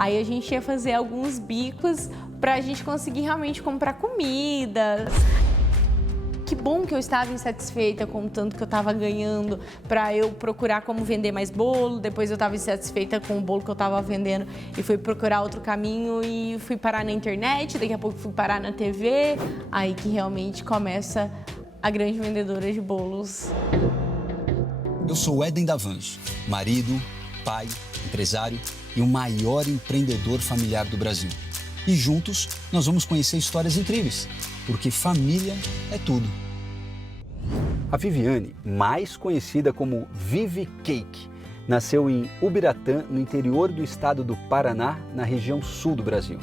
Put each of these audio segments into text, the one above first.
Aí a gente ia fazer alguns bicos para a gente conseguir realmente comprar comida. Que bom que eu estava insatisfeita com o tanto que eu estava ganhando para eu procurar como vender mais bolo. Depois eu estava insatisfeita com o bolo que eu estava vendendo e fui procurar outro caminho e fui parar na internet. Daqui a pouco fui parar na TV. Aí que realmente começa a grande vendedora de bolos. Eu sou Éden Davanzo, marido, pai, empresário e o maior empreendedor familiar do Brasil. E juntos nós vamos conhecer histórias incríveis, porque família é tudo. A Viviane, mais conhecida como Vivi Cake, nasceu em Ubiratã, no interior do estado do Paraná, na região sul do Brasil.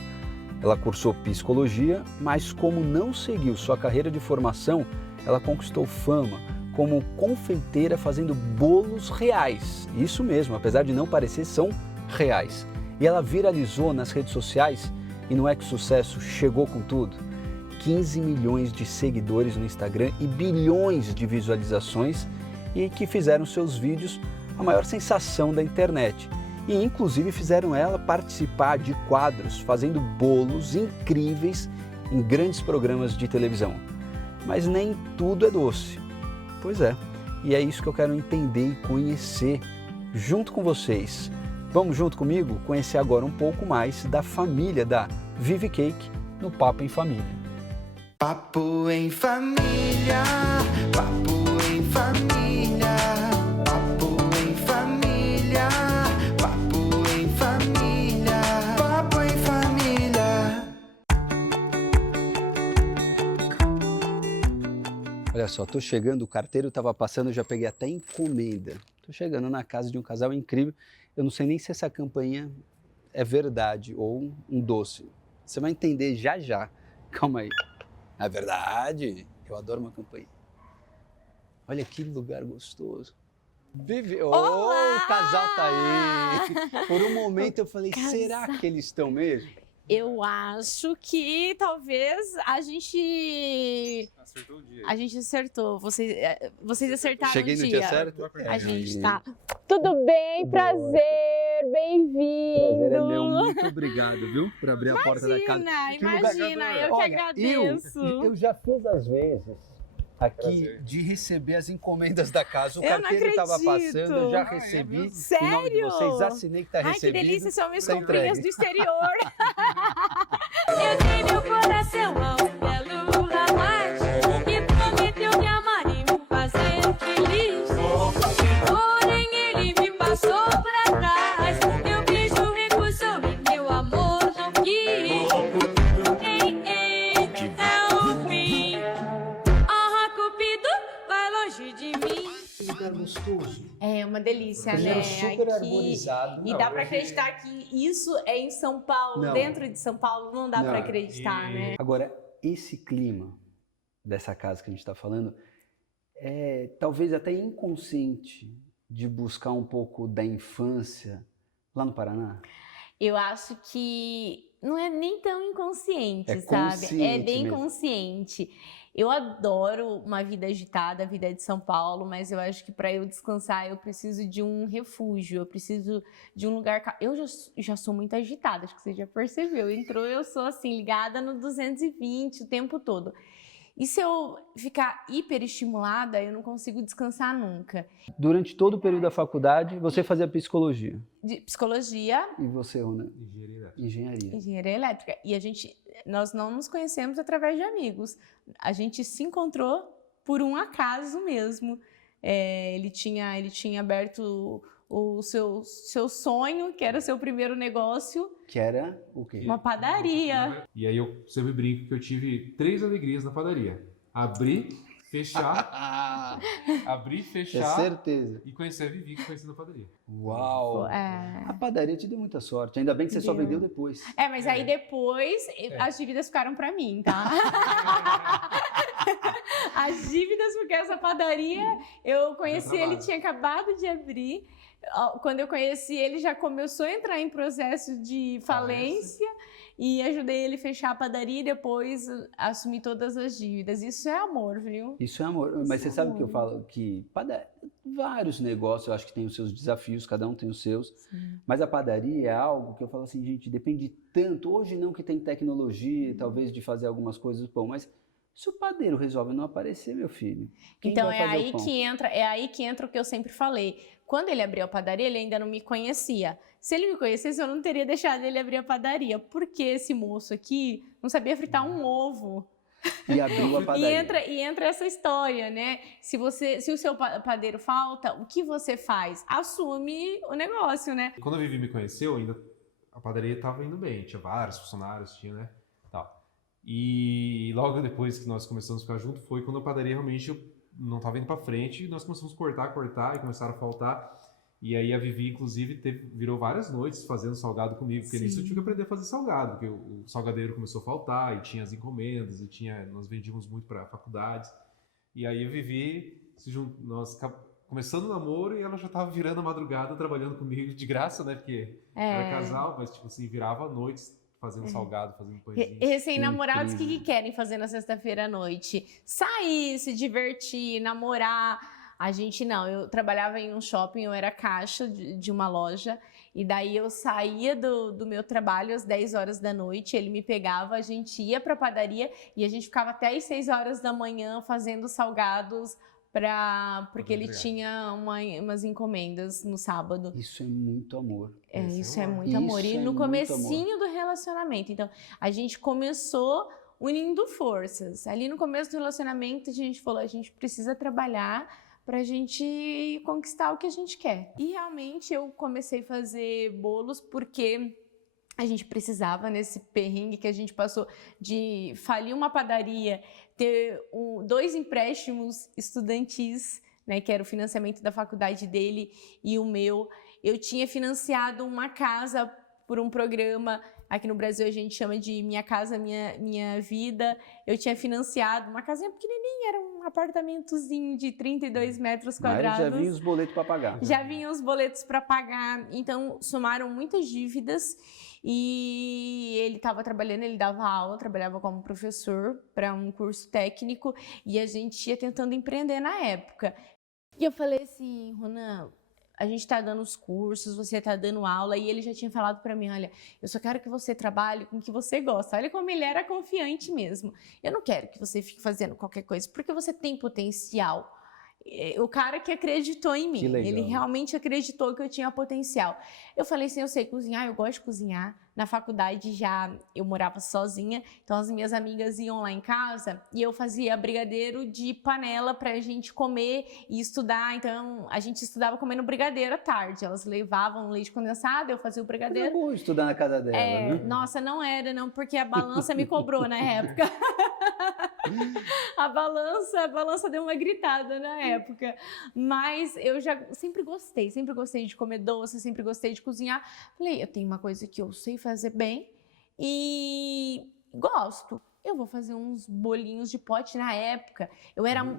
Ela cursou psicologia, mas como não seguiu sua carreira de formação, ela conquistou fama como confeiteira fazendo bolos reais. Isso mesmo, apesar de não parecer, são reais. E ela viralizou nas redes sociais e não é que o sucesso chegou com tudo? 15 milhões de seguidores no Instagram e bilhões de visualizações e que fizeram seus vídeos a maior sensação da internet. E inclusive fizeram ela participar de quadros fazendo bolos incríveis em grandes programas de televisão. Mas nem tudo é doce. Pois é, e é isso que eu quero entender e conhecer junto com vocês. Vamos junto comigo conhecer agora um pouco mais da família da Vivi Cake no Papo em Família. Papo em família, papo em família, papo em família, papo em família, papo em família. Olha só, tô chegando, o carteiro estava passando, eu já peguei até encomenda. Tô chegando na casa de um casal incrível. Eu não sei nem se essa campainha é verdade ou um doce. Você vai entender já já. Calma aí. É verdade, eu adoro uma campainha. Olha que lugar gostoso. Vivi, oh, o casal tá aí. Por um momento eu falei, será que eles estão mesmo? Eu acho que talvez a gente... Acertou o dia. A gente acertou. Vocês acertaram Cheguei o no dia. dia certo? A gente tá... Tudo bem? Prazer, bem-vindo. Prazer é meu, muito obrigado, viu? Por abrir a porta da casa. Imagina, eu que agradeço. Eu já fiz às vezes aqui Prazer. de receber as encomendas da casa. O Eu não carteiro estava acredito. passando, eu já Ah, é recebi. mesmo? Em nome de Sério? vocês, assinei que tá Ai, que recebido. delícia, são minhas tá comprinhas entregue. do exterior. Eu dei meu coração ao belo rapaz que prometeu me amar e me fazer feliz. Porém ele me passou pra trás. Meu beijo recusou e meu amor não quis. Ei, ei, é o fim. Ah, Cupido, vai longe de mim. Que lugar gostoso. É uma delícia, Primeiro né? super Aqui... arborizado. E dá pra acreditar que isso é em São Paulo, Não. dentro de São Paulo, não dá Não. pra acreditar, né? Agora, esse clima dessa casa que a gente está falando é talvez até inconsciente de buscar um pouco da infância lá no Paraná. Eu acho que não é nem tão inconsciente, É sabe? É consciente bem mesmo. consciente. Eu adoro uma vida agitada, a vida de São Paulo, mas eu acho que para eu descansar eu preciso de um refúgio, eu preciso de um lugar... Eu já sou muito agitada, acho que você já percebeu. Entrou, eu sou assim, ligada no 220 o tempo todo. E se eu ficar hiperestimulada, eu não consigo descansar nunca. Durante todo o período da faculdade, você fazia psicologia. De psicologia, E você, Rona? Engenharia. Engenharia. engenharia elétrica. E nós não nos conhecemos através de amigos. A gente se encontrou por um acaso mesmo. Ele tinha aberto o seu sonho, que era o seu primeiro negócio, Que era o quê? uma padaria. E aí eu sempre brinco que eu tive 3 alegrias na padaria. Abrir, fechar, abrir, É fechar certeza. e conhecer a Vivi que conheci na padaria. Uau! A É, padaria te deu muita sorte. Ainda bem que você só Deu. vendeu depois. mas aí depois as dívidas ficaram pra mim, tá? As dívidas, porque essa padaria, eu conheci ele, trabalho. tinha acabado de abrir. Quando eu conheci ele, já começou a entrar em processo de falência e ajudei ele a fechar a padaria e depois assumir todas as dívidas. Isso é amor, viu? Isso é amor. Mas você Isso é sabe que eu amor. falo que vários negócios, eu acho que tem os seus desafios, cada um tem os seus. Mas a padaria é algo que eu falo assim, gente, depende tanto. Hoje não que tem tecnologia, talvez de fazer algumas coisas do pão, mas se o padeiro resolve não aparecer, meu filho, quem Então vai é fazer o aí pão? é aí que entra o que eu sempre falei. Quando ele abriu a padaria, ele ainda não me conhecia. Se ele me conhecesse, eu não teria deixado ele abrir a padaria, porque esse moço aqui não sabia fritar um ovo. E abriu a E padaria. entra essa história, né? Se o seu padeiro falta, o que você faz? Assume o negócio, né? Quando a Vivi me conheceu, ainda a padaria estava indo bem, tinha vários funcionários, tinha, né? Tal. E logo depois que nós começamos a ficar juntos, foi quando a padaria realmente não estava indo para frente, e nós começamos a cortar, e começaram a faltar. E aí a Vivi, inclusive, virou várias noites fazendo salgado comigo, porque nisso eu tive que aprender a fazer salgado, porque o salgadeiro começou a faltar, e tinha as encomendas, nós vendíamos muito para faculdades. E aí a Vivi, começando o namoro, e ela já estava virando a madrugada, trabalhando comigo de graça, né? Porque era casal, mas tipo assim, virava noites fazendo salgado, fazendo pãezinho. Recém-namorados, o que querem fazer na sexta-feira à noite? Sair, se divertir, namorar. A gente não, eu trabalhava em um shopping, eu era caixa de uma loja, e daí eu saía do meu trabalho às 10 horas da noite, ele me pegava, a gente ia pra padaria e a gente ficava até às 6 horas da manhã fazendo salgados porque ele tinha umas encomendas no sábado. Isso é muito amor. Isso é muito amor. E no comecinho do relacionamento. Então, a gente começou unindo forças. Ali no começo do relacionamento, a gente falou, a gente precisa trabalhar pra gente conquistar o que a gente quer. E realmente eu comecei a fazer bolos porque a gente precisava, nesse perrengue que a gente passou de falir uma padaria, ter 2 empréstimos estudantis, né, que era o financiamento da faculdade dele e o meu. Eu tinha financiado uma casa por um programa, aqui no Brasil a gente chama de Minha Casa Minha Vida. Eu tinha financiado uma casinha pequenininha, era um apartamentozinho de 32 metros quadrados. Mas já vinha os boletos para pagar. Já vinham os boletos para pagar, então somaram muitas dívidas. E ele estava trabalhando, ele dava aula, trabalhava como professor para um curso técnico, e a gente ia tentando empreender na época. E eu falei assim, Ronan, a gente está dando os cursos, você está dando aula, e ele já tinha falado para mim, olha, eu só quero que você trabalhe com o que você gosta. Olha como ele era confiante mesmo. Eu não quero que você fique fazendo qualquer coisa, porque você tem potencial. O cara que acreditou em mim, ele realmente acreditou que eu tinha potencial. Eu falei assim, eu sei cozinhar, eu gosto de cozinhar. Na faculdade eu morava sozinha, então as minhas amigas iam lá em casa e eu fazia brigadeiro de panela pra gente comer e estudar. Então a gente estudava comendo brigadeiro à tarde. Elas levavam leite condensado, eu fazia o brigadeiro. Era bom estudar na casa dela, né? Nossa, não era, não, porque a balança me cobrou na época. A balança deu uma gritada na época. Mas eu já sempre gostei de comer doce, sempre gostei de cozinhar. Falei, eu tenho uma coisa que eu sei fazer bem e gosto. Eu vou fazer uns bolinhos de pote na época.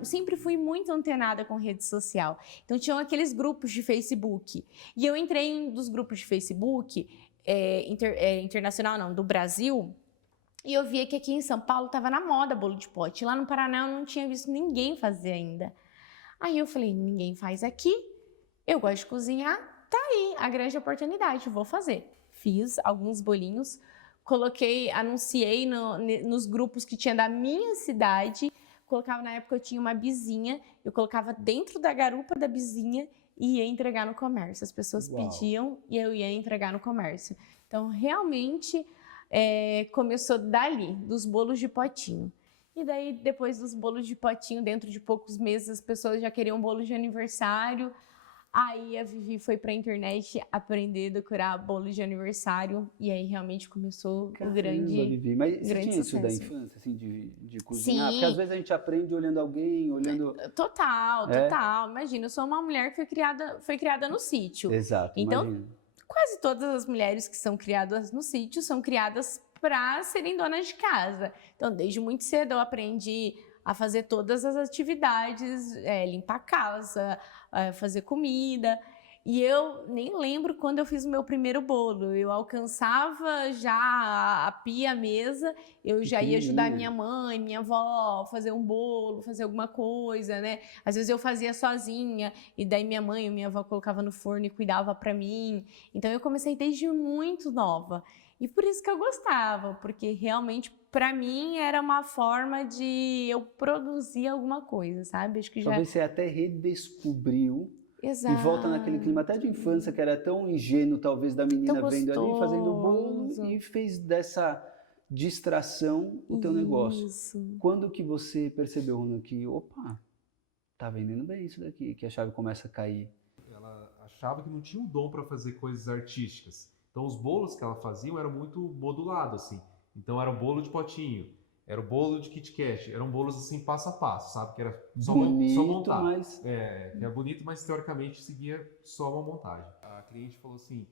Sempre fui muito antenada com rede social. Então tinham aqueles grupos de Facebook. E eu entrei em um dos grupos de Facebook, internacional não, do Brasil. E eu via que aqui em São Paulo estava na moda bolo de pote. Lá no Paraná eu não tinha visto ninguém fazer ainda. Aí eu falei, ninguém faz aqui, eu gosto de cozinhar, tá aí a grande oportunidade, vou fazer. Fiz alguns bolinhos, anunciei nos grupos que tinha da minha cidade, colocava, na época eu tinha uma bizinha, eu colocava dentro da garupa da bizinha e ia entregar no comércio. As pessoas pediam e eu ia entregar no comércio. Então, realmente, começou dali, dos bolos de potinho. E daí, depois dos bolos de potinho, dentro de poucos meses, as pessoas já queriam bolo de aniversário. Aí a Vivi foi pra internet aprender a decorar bolo de aniversário. E aí realmente começou o grande Vivi. Mas você tinha isso da infância, assim, de cozinhar? Sim. Porque às vezes a gente aprende olhando alguém, olhando... Total. Imagina, eu sou uma mulher que foi criada no sítio. Exato, então, imagina. Quase todas as mulheres que são criadas no sítio são criadas para serem donas de casa. Então, desde muito cedo eu aprendi a fazer todas as atividades, limpar a casa, fazer comida. E eu nem lembro quando eu fiz o meu primeiro bolo. Eu alcançava já a pia, a mesa, eu já ia ajudar minha mãe, minha avó, fazer um bolo, fazer alguma coisa, né? Às vezes eu fazia sozinha, e daí minha mãe ou minha avó colocava no forno e cuidava pra mim. Então eu comecei desde muito nova. E por isso que eu gostava, porque realmente pra mim era uma forma de eu produzir alguma coisa, sabe? Acho que já... Talvez você até redescobriu Exato. e volta naquele clima até de infância, que era tão ingênuo, talvez, da menina Tão vendo ali, fazendo o bolo, gostoso. e fez dessa distração o teu negócio. Isso. Quando que você percebeu, Runa, que, opa, tá vendendo bem isso daqui, que a chave começa a cair? Ela achava que não tinha um dom para fazer coisas artísticas. Então os bolos que ela fazia eram muito modulados, assim. Então era o bolo de potinho, era o bolo de Kit Kat, eram bolos assim passo a passo, sabe? Que era só montar. Mas... Que é bonito, mas teoricamente seguia só uma montagem. A cliente falou assim,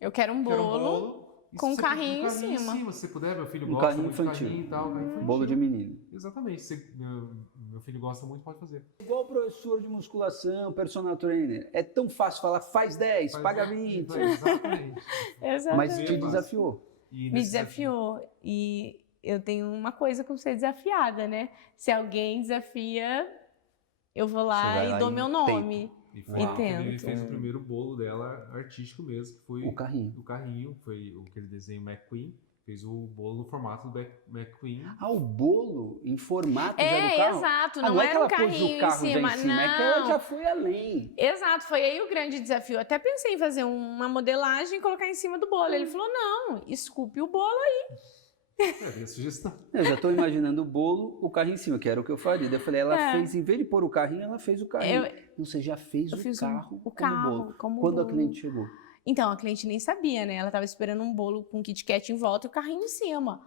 Eu quero um quero um bolo bolo e com se um você- carrinho em se cima. você puder, meu filho Um gosta carrinho muito de infantil. carrinho e tal, carrinho infantil. Bolo de menino. Exatamente, meu filho gosta muito, pode fazer. Igual professor de musculação, personal trainer. É tão fácil falar, faz 10, paga 20. Exatamente. Exatamente. Mas te Fácil. desafiou. E Me nesse desafiou. E eu tenho uma coisa com ser desafiada, né? Se alguém desafia, eu vou Você lá vai e lá dou e meu nome. E foi lá que ele tento. fez o primeiro bolo dela artístico mesmo, que foi O carrinho. o carrinho, foi aquele desenho McQueen, fez o bolo no formato do McQueen. Ah, o bolo em formato já do carro? Exato, Ah, não é que era um ela pôs carrinho o carro em já cima, é que ela não. já foi além. Exato, foi aí o grande desafio. Eu até pensei em fazer uma modelagem e colocar em cima do bolo. Ele falou, não, esculpe o bolo aí. É a sugestão. Eu já estou imaginando o bolo, o carrinho em cima, que era o que eu faria. Daí eu falei, ela É. fez, em vez de pôr o carrinho, ela fez o carrinho. Não, você já fez Eu o fiz carro o como carro bolo. como Quando a bolo. cliente chegou? Então, a cliente nem sabia, né? Ela tava esperando um bolo com Kit Kat em volta e o carrinho em cima.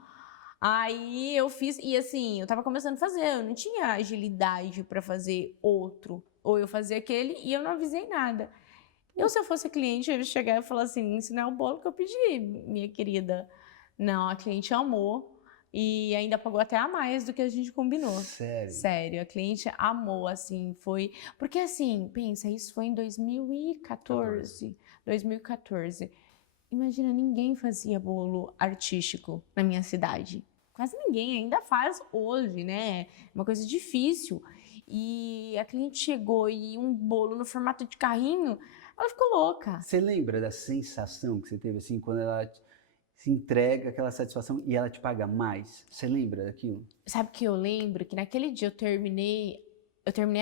Aí eu fiz, e assim, eu tava começando a fazer, eu não tinha agilidade pra fazer outro. Ou eu fazia aquele e eu não avisei nada. Se eu fosse cliente, eu ia chegar e falar assim, isso não é o bolo que eu pedi, minha querida. Não, a cliente amou e ainda pagou até a mais do que a gente combinou. Sério? Sério, a cliente amou, assim, foi... Porque, assim, pensa, isso foi em 2014. Imagina, ninguém fazia bolo artístico na minha cidade. Quase ninguém, ainda faz hoje, né? Uma coisa difícil. E a cliente chegou e um bolo no formato de carrinho, ela ficou louca. Você lembra da sensação que você teve assim quando ela se entrega aquela satisfação e ela te paga mais? Você lembra daquilo? Sabe que eu lembro que naquele dia eu terminei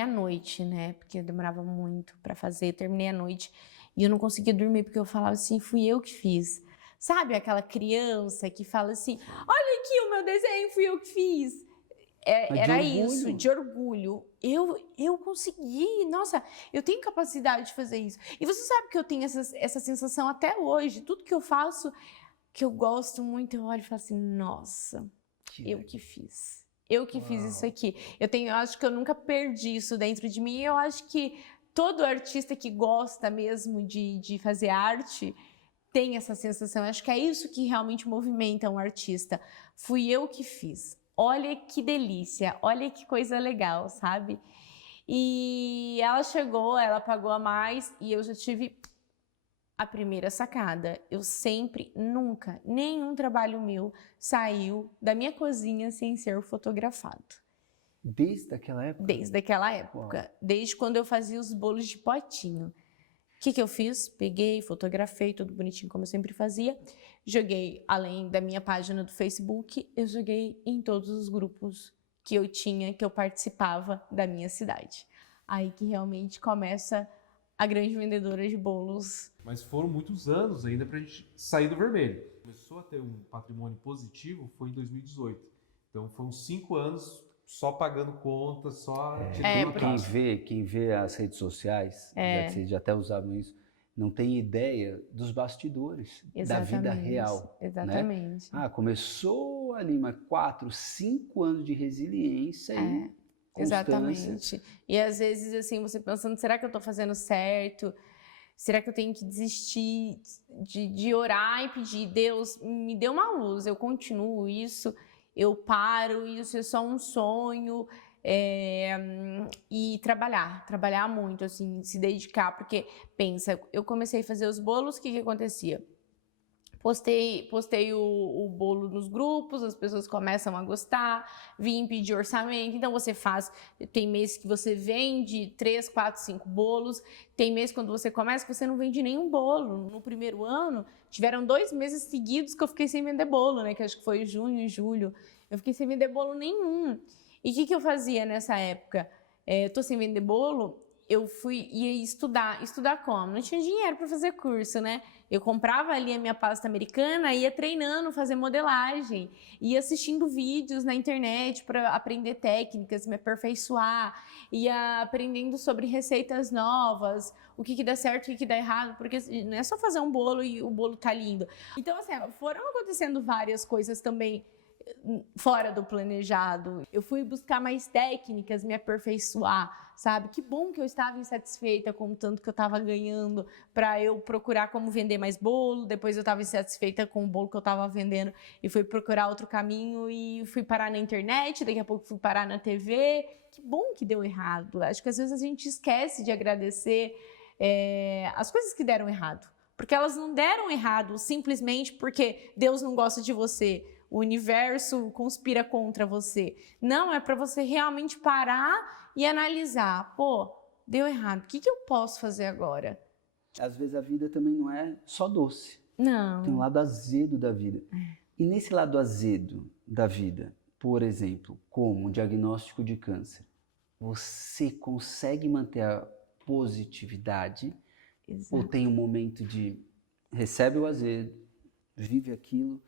à noite, né? Porque eu demorava muito pra fazer, eu terminei à noite e eu não conseguia dormir porque eu falava assim, fui eu que fiz. Sabe aquela criança que fala assim, olha aqui o meu desenho, fui eu que fiz. Mas de Era orgulho. isso, de orgulho. Eu consegui, nossa, eu tenho capacidade de fazer isso. E você sabe que eu tenho essa sensação até hoje, tudo que eu faço, que eu gosto muito, eu olho e falo assim, nossa, eu que fiz. Eu que fiz isso aqui. Eu acho que eu nunca perdi isso dentro de mim. Eu acho que todo artista que gosta mesmo de fazer arte tem essa sensação. Eu acho que é isso que realmente movimenta um artista. Fui eu que fiz. Olha que delícia, olha que coisa legal, sabe? E ela chegou, ela pagou a mais e eu já tive a primeira sacada. Eu sempre, nunca, nenhum trabalho meu saiu da minha cozinha sem ser fotografado. Desde aquela época? Desde aquela época. Desde quando eu fazia os bolos de potinho. O que eu fiz? Peguei, fotografei, tudo bonitinho como eu sempre fazia. Joguei, além da minha página do Facebook, eu joguei em todos os grupos que eu tinha, que eu participava da minha cidade. Aí que realmente começa a grande vendedora de bolos. Mas foram muitos anos ainda pra gente sair do vermelho. Começou a ter um patrimônio positivo foi em 2018. Então foram 5 anos só pagando contas, só tirando Quem vê as redes sociais, já que vocês já até usavam isso, não tem ideia dos bastidores da vida real. Exatamente. Né? Começou ali, mas 4, 5 anos de resiliência e constância. Exatamente. E às vezes, assim, você pensando, será que eu tô fazendo certo? Será que eu tenho que desistir de orar e pedir, Deus, me dê uma luz, eu continuo isso, eu paro, isso é só um sonho. e trabalhar muito, assim, se dedicar, porque, pensa, eu comecei a fazer os bolos, o que acontecia? Postei o bolo nos grupos, as pessoas começam a gostar, vim pedir orçamento, então você faz, tem mês que você vende 3, 4, 5 bolos, tem mês quando você começa que você não vende nenhum bolo. No primeiro ano, tiveram 2 meses seguidos que eu fiquei sem vender bolo, né, que acho que foi junho e julho, eu fiquei sem vender bolo nenhum. E o que eu fazia nessa época? Tô sem vender bolo, eu ia estudar como? Não tinha dinheiro para fazer curso, né? Eu comprava ali a minha pasta americana, ia treinando, fazer modelagem, ia assistindo vídeos na internet para aprender técnicas, me aperfeiçoar, ia aprendendo sobre receitas novas, o que dá certo, o que dá errado, porque não é só fazer um bolo e o bolo tá lindo. Então, assim, foram acontecendo várias coisas também fora do planejado. Eu fui buscar mais técnicas, me aperfeiçoar, sabe? Que bom que eu estava insatisfeita com o tanto que eu estava ganhando para eu procurar como vender mais bolo. Depois eu estava insatisfeita com o bolo que eu estava vendendo e fui procurar outro caminho e fui parar na internet, daqui a pouco fui parar na TV. Que bom que deu errado. Acho que às vezes a gente esquece de agradecer as coisas que deram errado. Porque elas não deram errado simplesmente porque Deus não gosta de você. O universo conspira contra você. Não, é para você realmente parar e analisar. Pô, deu errado. O que eu posso fazer agora? Às vezes a vida também não é só doce. Não. Tem um lado azedo da vida. E nesse lado azedo da vida, por exemplo, como o diagnóstico de câncer, você consegue manter a positividade? Exato. Ou tem um momento de recebe o azedo, vive aquilo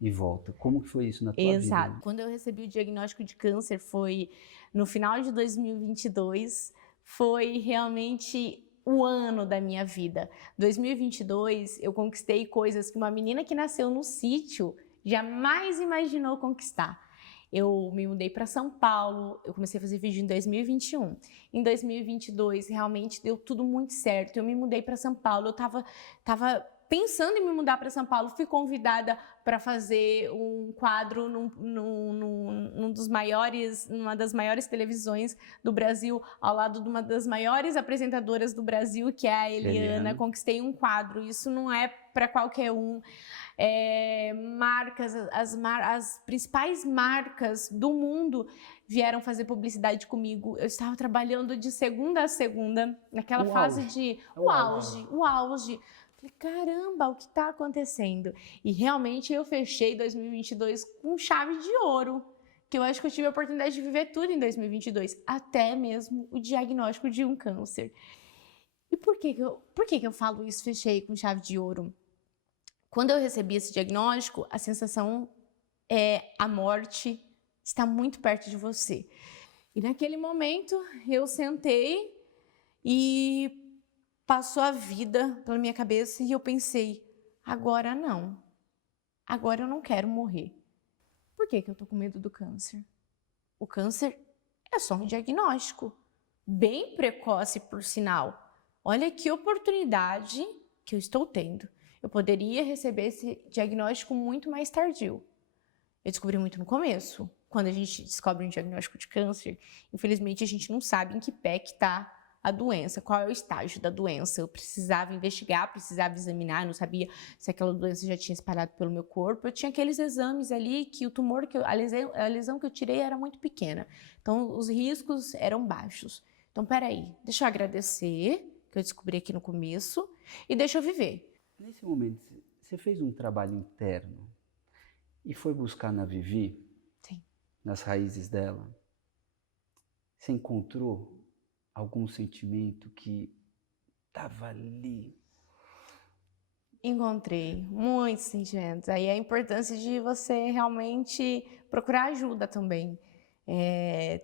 e volta? Como que foi isso na tua vida? Exato. Quando eu recebi o diagnóstico de câncer foi no final de 2022, foi realmente o ano da minha vida. 2022 eu conquistei coisas que uma menina que nasceu no sítio jamais imaginou conquistar. Eu me mudei para São Paulo, eu comecei a fazer vídeo em 2021. Em 2022, realmente deu tudo muito certo. Eu me mudei para São Paulo, eu tava pensando em me mudar para São Paulo, fui convidada para fazer um quadro numa das maiores televisões do Brasil, ao lado de uma das maiores apresentadoras do Brasil, que é a Eliana. Conquistei um quadro, isso não é para qualquer um. Marcas, as principais marcas do mundo vieram fazer publicidade comigo. Eu estava trabalhando de segunda a segunda, naquela fase de o auge. Falei, caramba, o que está acontecendo? E realmente eu fechei 2022 com chave de ouro, que eu acho que eu tive a oportunidade de viver tudo em 2022, até mesmo o diagnóstico de um câncer. E por que eu falo isso, fechei com chave de ouro? Quando eu recebi esse diagnóstico, a sensação é a morte está muito perto de você. E naquele momento eu sentei e passou a vida pela minha cabeça e eu pensei, agora não. Agora eu não quero morrer. Por que eu tô com medo do câncer? O câncer é só um diagnóstico, bem precoce por sinal. Olha que oportunidade que eu estou tendo. Eu poderia receber esse diagnóstico muito mais tardio. Eu descobri muito no começo. Quando a gente descobre um diagnóstico de câncer, infelizmente a gente não sabe em que pé que está a doença, qual é o estágio da doença. Eu precisava investigar, precisava examinar, não sabia se aquela doença já tinha espalhado pelo meu corpo. Eu tinha aqueles exames ali que o tumor, a lesão que eu tirei era muito pequena. Então os riscos eram baixos. Então peraí, deixa eu agradecer, que eu descobri aqui no começo, e deixa eu viver. Nesse momento, você fez um trabalho interno e foi buscar na Vivi, Sim, nas raízes dela. Você encontrou algum sentimento que estava ali? encontrei muitos sentimentos. Aí a importância de você realmente procurar ajuda também.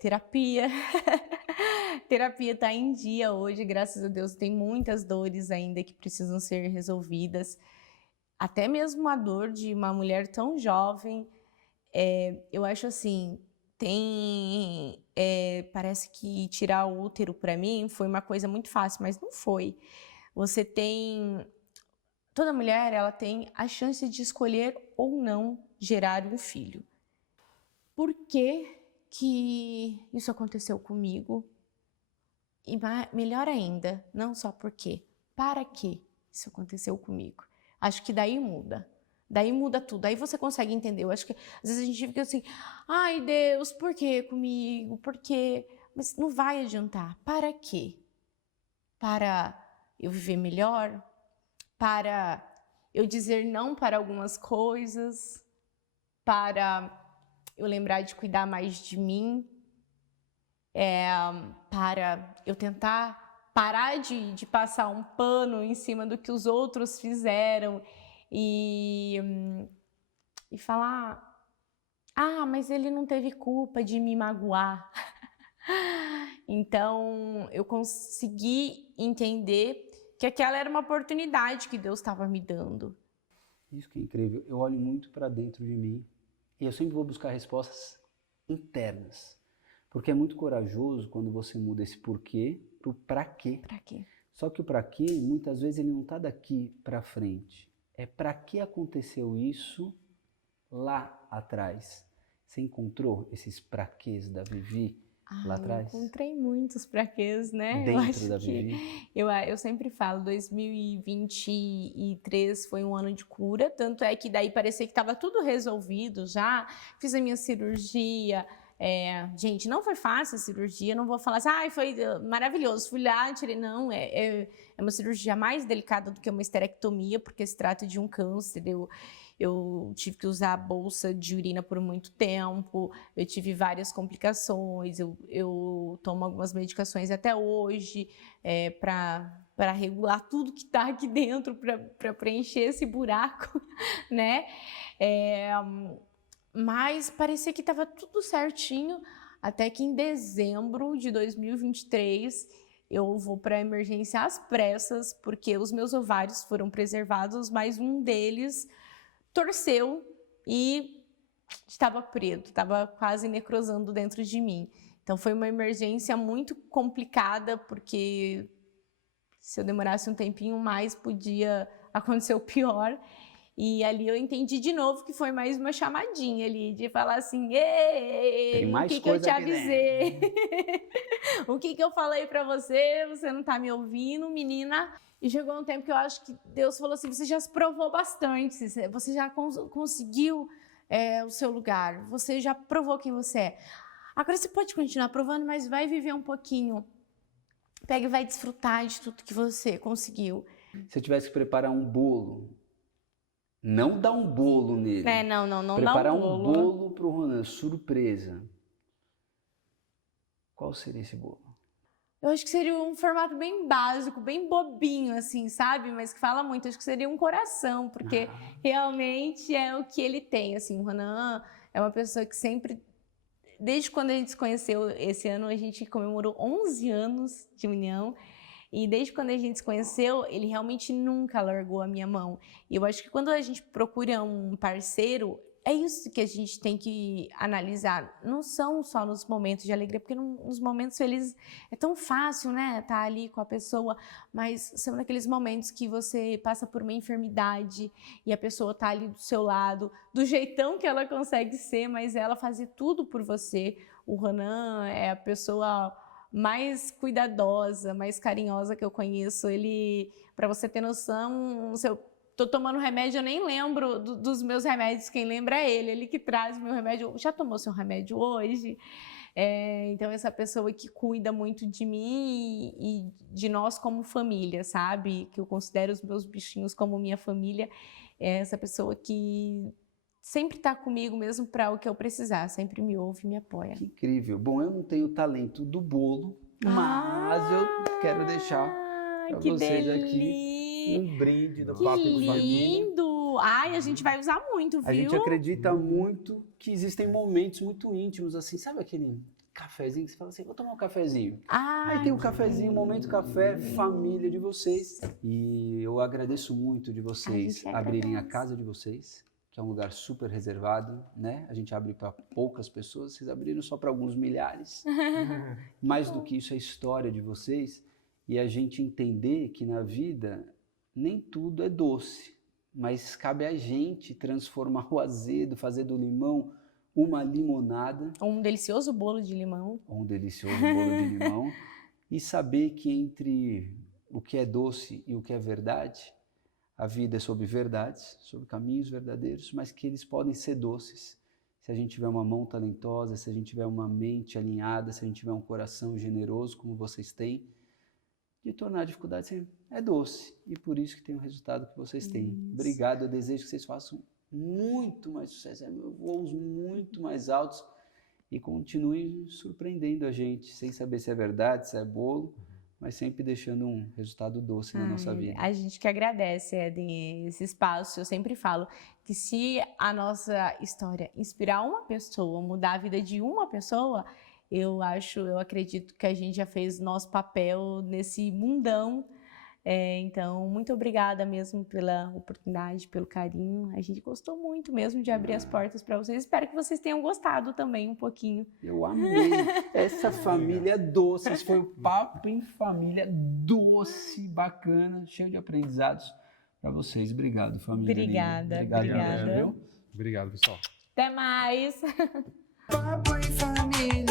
Terapia. Terapia está em dia hoje, graças a Deus. Tem muitas dores ainda que precisam ser resolvidas. Até mesmo a dor de uma mulher tão jovem. Eu acho assim, parece que tirar o útero para mim foi uma coisa muito fácil, mas não foi. Toda mulher, ela tem a chance de escolher ou não gerar um filho. Por que que isso aconteceu comigo. E melhor ainda, não só porque, para que isso aconteceu comigo. Acho que daí muda. Daí muda tudo. Aí você consegue entender. Eu acho que às vezes a gente fica assim, ai Deus, por que comigo? Por quê? Mas não vai adiantar. Para quê? Para eu viver melhor? Para eu dizer não para algumas coisas? Para eu lembrar de cuidar mais de mim? Para eu tentar parar de passar um pano em cima do que os outros fizeram e falar, mas ele não teve culpa de me magoar. Então eu consegui entender que aquela era uma oportunidade que Deus estava me dando. Isso que é incrível. Eu olho muito para dentro de mim e eu sempre vou buscar respostas internas. Porque é muito corajoso quando você muda esse porquê pro pra quê. Pra quê? Só que o pra quê, muitas vezes, ele não tá daqui para frente. É pra que aconteceu isso lá atrás. Você encontrou esses pra quês da Vivi lá atrás? Eu encontrei muitos pra quês, né? Dentro da Vivi? Eu sempre falo, 2023 foi um ano de cura, tanto é que daí parecia que estava tudo resolvido já, fiz a minha cirurgia. Gente, não foi fácil a cirurgia, não vou falar assim, foi maravilhoso, fui lá, tirei, não, é uma cirurgia mais delicada do que uma esterectomia, porque se trata de um câncer, eu tive que usar a bolsa de urina por muito tempo, eu tive várias complicações, eu tomo algumas medicações até hoje, para regular tudo que está aqui dentro, para preencher esse buraco, né? Mas parecia que estava tudo certinho, até que em dezembro de 2023 eu vou para a emergência às pressas, porque os meus ovários foram preservados, mas um deles torceu e estava preto, estava quase necrosando dentro de mim. Então foi uma emergência muito complicada, porque se eu demorasse um tempinho mais, podia acontecer o pior. E ali eu entendi de novo que foi mais uma chamadinha ali, de falar assim, ei, o que eu te avisei? O que eu falei pra você? Você não tá me ouvindo, menina? E chegou um tempo que eu acho que Deus falou assim, você já se provou bastante, você já conseguiu o seu lugar, você já provou quem você é. Agora você pode continuar provando, mas vai viver um pouquinho. Pega e vai desfrutar de tudo que você conseguiu. Se eu tivesse que preparar um bolo, não dar um bolo nele. Não preparar dá um bolo. Um bolo pro Ronan, surpresa. Qual seria esse bolo? Eu acho que seria um formato bem básico, bem bobinho, assim, sabe? Mas que fala muito. Acho que seria um coração, porque realmente é o que ele tem, assim. O Ronan é uma pessoa que sempre... Desde quando a gente se conheceu, esse ano a gente comemorou 11 anos de união. E desde quando a gente se conheceu, ele realmente nunca largou a minha mão. E eu acho que quando a gente procura um parceiro, é isso que a gente tem que analisar. Não são só nos momentos de alegria, porque nos momentos felizes é tão fácil, né? Estar ali com a pessoa, mas são naqueles momentos que você passa por uma enfermidade e a pessoa está ali do seu lado, do jeitão que ela consegue ser, mas ela fazer tudo por você. O Ronan é a pessoa mais cuidadosa, mais carinhosa que eu conheço. Ele, para você ter noção, se eu tô tomando remédio, eu nem lembro dos meus remédios, quem lembra é ele que traz o meu remédio. Já tomou seu remédio hoje? Então, essa pessoa que cuida muito de mim e de nós como família, sabe? Que eu considero os meus bichinhos como minha família. É essa pessoa que sempre está comigo mesmo para o que eu precisar, sempre me ouve e me apoia. Que incrível. Bom, eu não tenho o talento do bolo, mas eu quero deixar para vocês aqui um brinde do Papo de Família. Que lindo! Ai, a gente vai usar muito, viu? A gente acredita muito que existem momentos muito íntimos, assim, sabe aquele cafezinho que você fala assim, vou tomar um cafezinho. Aí tem um cafezinho, momento café, família de vocês. E eu agradeço muito de vocês abrirem a casa de vocês, que é um lugar super reservado, né? A gente abre para poucas pessoas, vocês abriram só para alguns milhares. Mais do que isso, é a história de vocês e a gente entender que na vida nem tudo é doce, mas cabe a gente transformar o azedo, fazer do limão uma limonada, Um delicioso bolo de limão. ou um delicioso bolo de limão, e saber que entre o que é doce e o que é verdade, a vida é sobre verdades, sobre caminhos verdadeiros, mas que eles podem ser doces se a gente tiver uma mão talentosa, se a gente tiver uma mente alinhada, se a gente tiver um coração generoso como vocês têm, de tornar a dificuldade sempre é doce, e por isso que tem o resultado que vocês têm. Obrigado, eu desejo que vocês façam muito mais sucesso, voos muito mais altos, e continuem surpreendendo a gente, sem saber se é verdade, se é bolo, mas sempre deixando um resultado doce na nossa vida. A gente que agradece, Eden, esse espaço. Eu sempre falo que se a nossa história inspirar uma pessoa, mudar a vida de uma pessoa, eu acredito que a gente já fez nosso papel nesse mundão. Então, muito obrigada mesmo pela oportunidade, pelo carinho. A gente gostou muito mesmo de abrir as portas para vocês. Espero que vocês tenham gostado também um pouquinho. Eu amei essa família doce. Esse foi o Papo em Família doce, bacana, cheio de aprendizados para vocês. Obrigado, família. Obrigada, linda. obrigada. Mesmo, viu? Obrigado, pessoal. Até mais! Papo em Família.